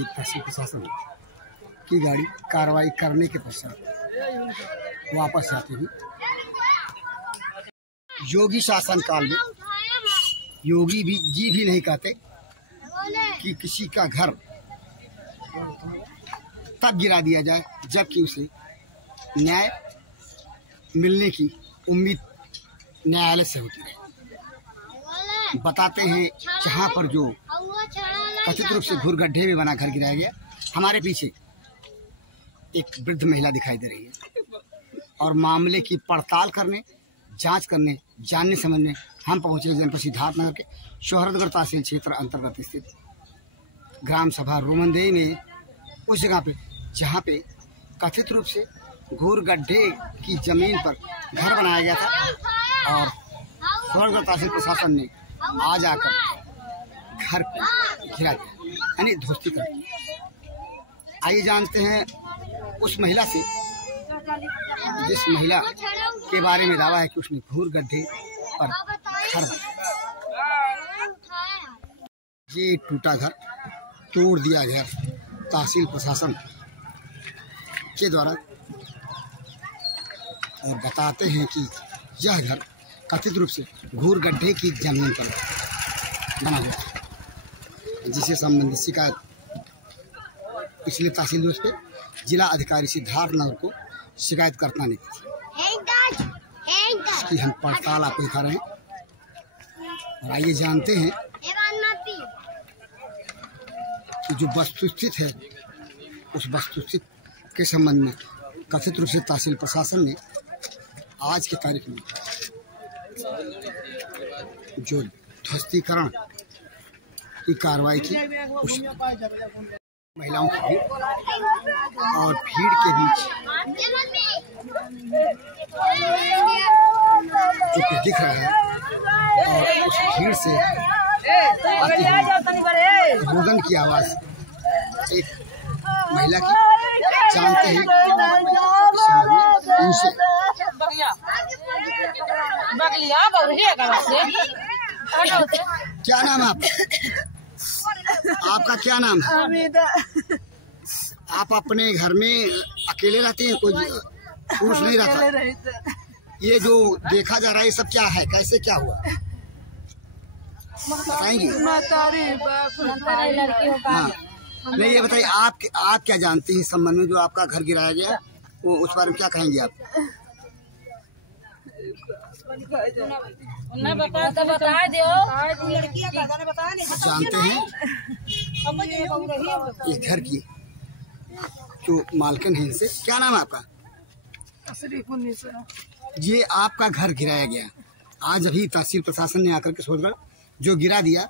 कि तहसील प्रशासन की गाड़ी कार्रवाई करने के पश्चात वापस जाती हुई योगी शासन काल में योगी जी भी नहीं कहते कि किसी का घर तब गिरा दिया जाए जबकि उसे न्याय मिलने की उम्मीद न्यायालय से होती है। बताते हैं जहाँ पर जो कथित रूप से घूर गड्ढे में बना घर गिराया गया, हमारे पीछे एक वृद्ध महिला दिखाई दे रही है और मामले की पड़ताल करने, जांच करने, जानने समझने हम पहुंचे जनपद सिद्धार्थनगर के शोहरतगढ़ तहसील क्षेत्र अंतर्गत स्थित ग्राम सभा रोमनदेही में, उस जगह पे जहाँ पे कथित रूप से घूर गड्ढे की जमीन पर घर बनाया गया था और शोहरतगढ़ तहसील प्रशासन ने आज आकर घर को घिरा दिया, यानी ध्वस्ती कर दिया। आइए जानते हैं उस महिला से, जिस महिला के बारे में दावा है कि उसने घूर गड्ढे पर घर ये टूटा घर तोड़ दिया गया तहसील प्रशासन के द्वारा, और बताते हैं कि यह घर कथित रूप से घूर गड्ढे की जमीन पर बना हुआ है, जिसे संबंधित शिकायत पिछले तहसील दिवस पे जिला अधिकारी सिद्धार्थनगर को शिकायतकर्ता ने की। इसकी हम पड़ताल आपको दिखा रहे हैं और आइए जानते हैं कि जो वस्तुस्थित है उस वस्तुस्थित के संबंध में कथित रूप से तहसील प्रशासन ने आज की तारीख में जो ध्वस्तीकरण की कार्रवाई की, उस महिलाओं की भीड़ और भीड़ के बीच जो कि दिख रहा है और उस भीड़ से आती हुई रोदन की आवाज़ एक महिला की, जानते हैं इनसे। क्या नाम है आपका? क्या नाम है? आप अपने घर में अकेले रहते हैं, कोई पुरुष नहीं रहता? ये जो देखा जा रहा है ये सब क्या है, कैसे क्या हुआ बताएंगे? हाँ, नहीं ये बताइए, आप क्या जानते हैं इस संबंध में जो आपका घर गिराया गया, वो उस बारे में क्या कहेंगे आप? जानते हैं इस घर की जो मालकिन है, इनसे क्या नाम है आपका? ये आपका घर गिराया गया, आज अभी तहसील प्रशासन ने आकर के शोरगढ़ जो गिरा दिया,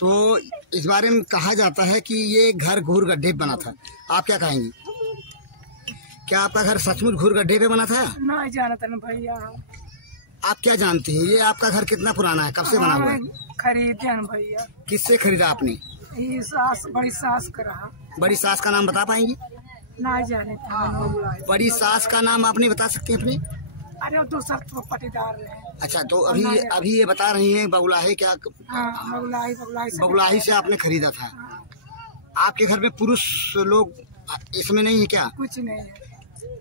तो इस बारे में कहा जाता है कि ये घर घूर गड्ढे पे बना था, आप क्या कहेंगी? क्या आपका घर सचमुच घूर गड्ढे पे बना था? नहीं जानता ना भैया। आप क्या जानते हैं ये आपका घर कितना पुराना है, कब से बना हुआ है? खरीदे न भैया। किससे खरीदा आपने? ये सास, बड़ी सास का रहा। बड़ी सास का नाम बता पाएंगी? नहीं जाने। बड़ी सास का नाम आप नहीं बता सकते अपने? अरे दूसरा तो पटीदार रहे। अच्छा, तो अभी ये बता रही हैं बगुलाही क्या? हाँ, बगुलाही से आपने खरीदा था। आपके घर में पुरुष लोग इसमें नहीं है क्या? कुछ नहीं है।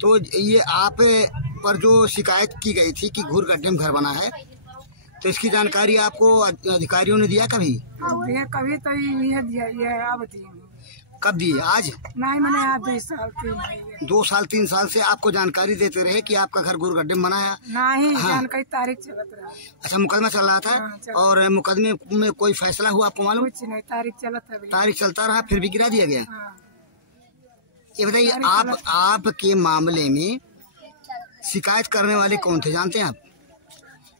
तो ये आप पर जो शिकायत की गई थी कि घूर गड्ढे में घर बना है, तो इसकी जानकारी आपको अधिकारियों ने दिया कभी? कभी तो ये दिया, ये अब दिए। कब दिए? आज नहीं, मैंने आज 2 साल 3 साल से आपको जानकारी देते रहे कि आपका घर घूर गड्ढे में बना है? नहीं, हाँ। जानकारी तारीख चलत रहा। अच्छा, मुकदमा चल रहा था? हाँ, और मुकदमे में कोई फैसला हुआ आपको मालूम? कुछ नहीं, तारीख चलत है। तारीख चलता रहा, फिर भी गिरा दिया गया। हाँ। ये बताइए, आपके मामले में शिकायत करने वाले कौन थे, जानते हैं आप?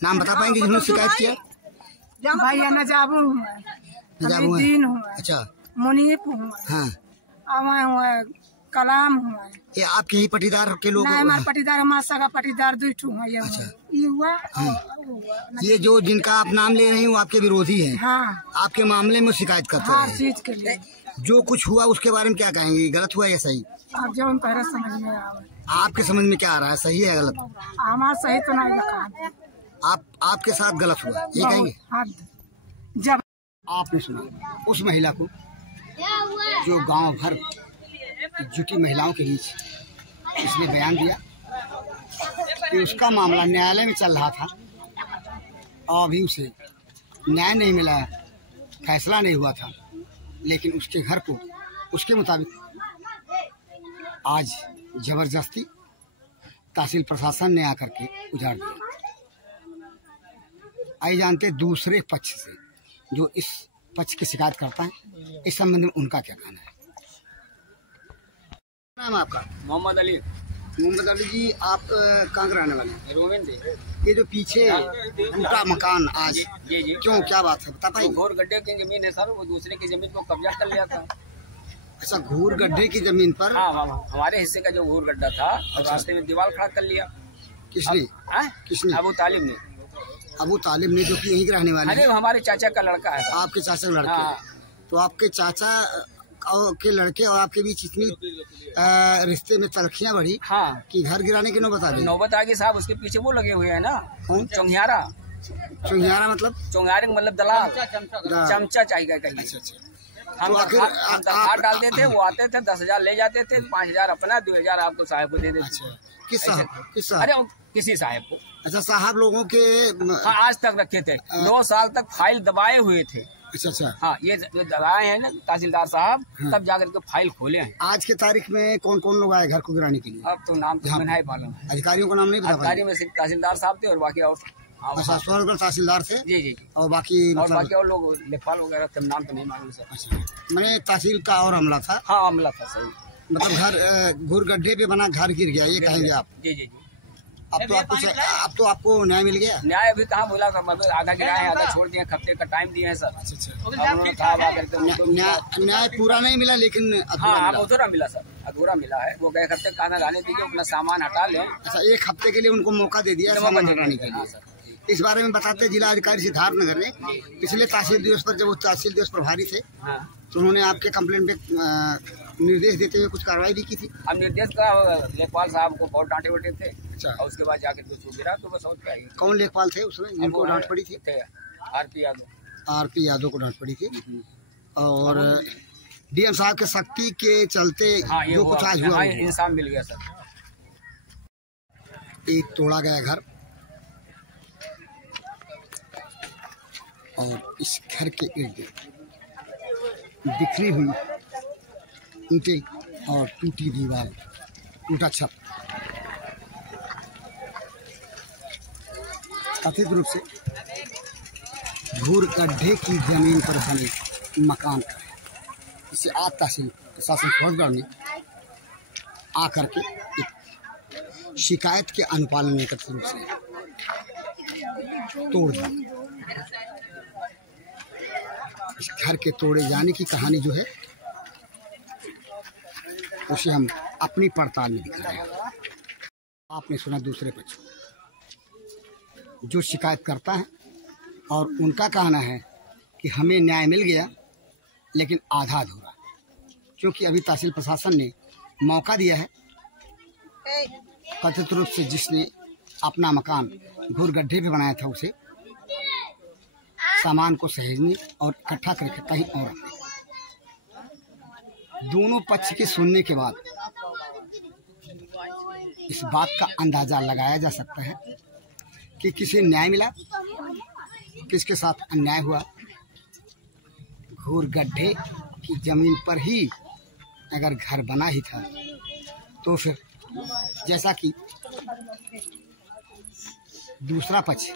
नाम बता पाएंगे जिन्होंने शिकायत किया? भैया नजाबू हुआ, अच्छा, मुनीप हुआ, हाँ, अवा हुआ, कलाम हुआ। ये आपके ही पटीदार के लोग? नहीं, हमारे पटीदार, हमारे सगा पटीदार 2 ठू हुआ। अच्छा, ये हुआ। ये जो जिनका आप नाम ले रहे हैं वो आपके विरोधी हैं? हाँ। आपके मामले में शिकायत करते हर हैं? चीज के लिए। जो कुछ हुआ उसके बारे में क्या कहेंगे, गलत हुआ या सही? अब जो हम कह समझ में आवे। आपके समझ में क्या आ रहा है, सही है गलत? हमारा सही तो नहीं लगा। आपके साथ गलत हुआ ये कहेंगे? जब आपने सुना उस महिला को जो गांव भर जुटी महिलाओं के बीच इसने बयान दिया कि उसका मामला न्यायालय में चल रहा था और अभी उसे न्याय नहीं मिला, फैसला नहीं हुआ था, लेकिन उसके घर को उसके मुताबिक आज जबरदस्ती तहसील प्रशासन ने आकर के उजाड़ दिया। आइए जानते दूसरे पक्ष से, जो इस पक्ष की शिकायत करता है, इस संबंध में उनका क्या कहना है। नाम है आपका? मोहम्मद अली। मोहम्मद अली जी, आप कहाँ के रहने वाले हैं? रोमेन। ये जो पीछे उनका मकान आज जी जी, क्यों, क्या बात है, बता पाएंगे? घोर गड्ढे की जमीन है सर, वो दूसरे की जमीन को कब्जा कर लिया था। अच्छा, घूर गड्ढे की जमीन पर? हाँ, हमारे हिस्से का जो घोर गड्ढा था, और रास्ते में दीवार खड़ा कर लिया। किसने? किसने? अबू तालिब ने। अबू तालिब ने, जो कि यहीं के रहने वाले हैं? अरे हमारे चाचा का लड़का है। आपके चाचा का लड़के? हाँ। तो आपके चाचा के लड़के और आपके बीच इतनी रिश्ते में तलखियां बढ़ी, हाँ, कि घर गिराने की नौबत आ गई। नौबत आ गई साहब। उसके पीछे वो लगे हुए हैं ना, कौन? चौंगियारा। चुंगियारा मतलब? चौंगियारे मतलब दलाल, चमचा चाहिए कहिए। अच्छा अच्छा। हम तो आखिर दरखास्त डालते थे, वो आते थे, 10,000 ले जाते थे, 5,000 अपना, 2,000 आपको साहब को दे देते। अच्छा, किस साहब? किस साहब? अरे किसी साहब को। अच्छा, साहब लोगों के? हाँ, आज तक रखे थे। 2 साल तक फाइल दबाए हुए थे। अच्छा अच्छा। हाँ, ये दबाए हैं ना तहसीलदार साहब, तब जाकर के फाइल खोले हैं। आज के तारीख में कौन कौन लोग आए घर को गिराने के लिए? अब तो नाम तो नहीं मालूम है। अधिकारियों का नाम नहीं पता? अधिकारी में सिर्फ तहसीलदार साहब थे और बाकी और। अच्छा, सोनगढ़ तहसीलदार थे? जी जी। और बाकी और बाकी और लोग लेखपाल वगैरह थे, नाम तो नहीं मालूम सर। अच्छा, मैंने तहसील का और हमला था? हाँ, हमला था सही। मतलब घर घूर गड्ढे पे बना घर गिर गया, ये कहेंगे आप? जी जी जी। अब तो आपको न्याय मिल गया? न्याय अभी कहाँ बोला सर, मतलब आधा गिराए हैं, आधा छोड़ दिए, हफ्ते का टाइम दिए हैं सर। न्याय पूरा नहीं मिला, लेकिन हाँ, अधूरा मिला सर, अधूरा मिला है। वो गए हफ्ते खाना लाने दीजिए, अपना सामान हटा लें। अच्छा, एक हफ्ते के लिए उनको मौका दे दिया सामान हटाने के लिए। इस बारे में बताते जिला अधिकारी सिद्धार्थनगर ने पिछले तहसील दिवस पर, जब वो तहसील दिवस प्रभारी थे, तो उन्होंने आपके कंप्लेंट पे निर्देश देते हुए कुछ कार्रवाई भी की थी। हम निर्देश का लेखपाल साहब को बहुत डांटे वाटे थे। अच्छा। और उसके बाद जाकर कुछ गिरा तो बस और क्या है। कौन लेखपाल थे उसमें जिनको डांट पड़ी थी? आरपी यादव। आरपी यादव को डांट पड़ी थी। और डीएम साहब के सख्ती के चलते जो कुछ आज हुआ, इंसाफ मिल गया सर। एक तोड़ा गया घर, और इस घर के इर्द गिर्द बिखरी हुई ईंटें और टूटी दीवार, टूटा छत। कथित रूप से घूर गड्ढे की जमीन पर बने मकान का है। इसे आज तहसील प्रशासन सोनगढ़ में आकर के एक शिकायत के अनुपालन में कथित रूप से तोड़ दिया। इस घर के तोड़े जाने की कहानी जो है, उसे हम अपनी पड़ताल में दिखा रहे हैं। आपने सुना दूसरे पक्ष जो शिकायत करता है, और उनका कहना है कि हमें न्याय मिल गया, लेकिन आधा अधूरा, क्योंकि अभी तहसील प्रशासन ने मौका दिया है। कथित रूप से जिसने अपना मकान घूर गड्ढे पे बनाया था, उसे सामान को सहेजने और इकट्ठा करके कहीं और रखने। दोनों पक्ष के सुनने के बाद इस बात का अंदाजा लगाया जा सकता है कि किसे न्याय मिला, किसके साथ अन्याय हुआ। घूर गड्ढे की जमीन पर ही अगर घर बना ही था, तो फिर जैसा कि दूसरा पक्ष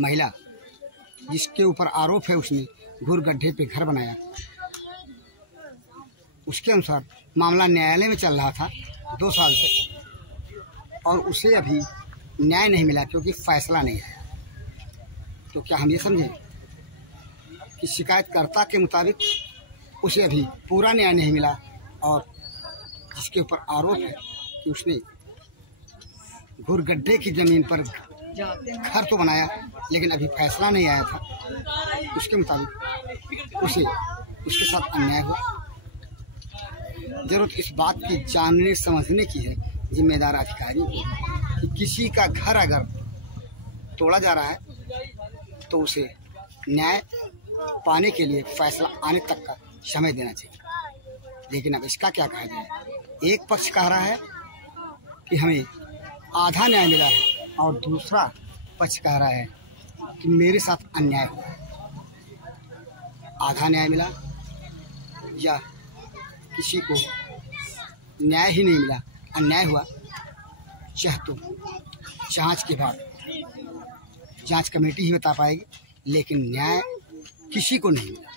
महिला जिसके ऊपर आरोप है, उसने घूर गड्ढे पे घर बनाया, उसके अनुसार मामला न्यायालय में चल रहा था 2 साल से, और उसे अभी न्याय नहीं मिला क्योंकि फैसला नहीं है। तो क्या हम ये समझें कि शिकायतकर्ता के मुताबिक उसे अभी पूरा न्याय नहीं मिला, और जिसके ऊपर आरोप है कि उसने घूर गड्ढे की जमीन पर घर तो बनाया, लेकिन अभी फैसला नहीं आया था, उसके मुताबिक उसे उसके साथ अन्याय हुआ। जरूरत इस बात की जानने समझने की है जिम्मेदार अधिकारी को कि किसी का घर अगर तोड़ा जा रहा है, तो उसे न्याय पाने के लिए फैसला आने तक का समय देना चाहिए। लेकिन अब इसका क्या कहा जाए। एक पक्ष कह रहा है कि हमें आधा न्याय मिला है और दूसरा पक्ष कह रहा है कि मेरे साथ अन्याय हुआ। आधा न्याय मिला या किसी को न्याय ही नहीं मिला, अन्याय हुआ, चाहे तो जांच के बाद जांच कमेटी ही बता पाएगी, लेकिन न्याय किसी को नहीं मिला।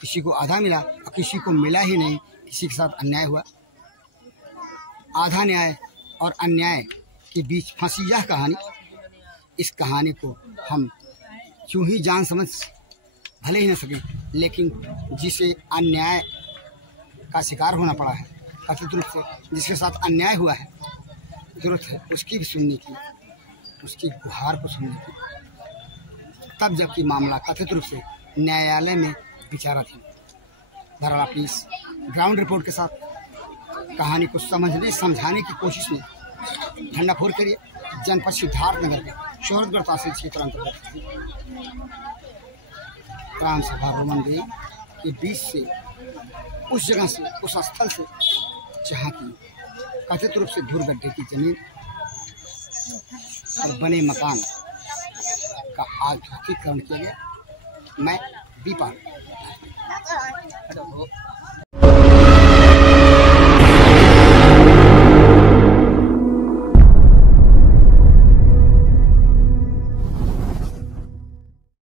किसी को आधा मिला और किसी को मिला ही नहीं, किसी के साथ अन्याय हुआ। आधा न्याय और अन्याय के बीच फंसी यह कहानी। इस कहानी को हम क्यों ही जान समझ भले ही न सके, लेकिन जिसे अन्याय का शिकार होना पड़ा है कथित रूप से, जिसके साथ अन्याय हुआ है, जरूरत है उसकी भी सुनने की, उसकी गुहार को सुनने की। तब जबकि मामला कथित रूप से न्यायालय में विचाराधीन। बहरहाल आप इस ग्राउंड रिपोर्ट के साथ कहानी को समझाने की कोशिश में भंडाफोर करिए। जनपद सिद्धार्थनगर के शोहरतगढ़ तहसील क्षेत्र अंतर्गत ग्राम सभा रोमनदेही के बीच से उस जगह से, उस स्थल से जहाँ की कथित रूप से धुरगड्ढे की जमीन और बने मकान का आज ध्रुवीकरण किया गया। मैं बी पाल।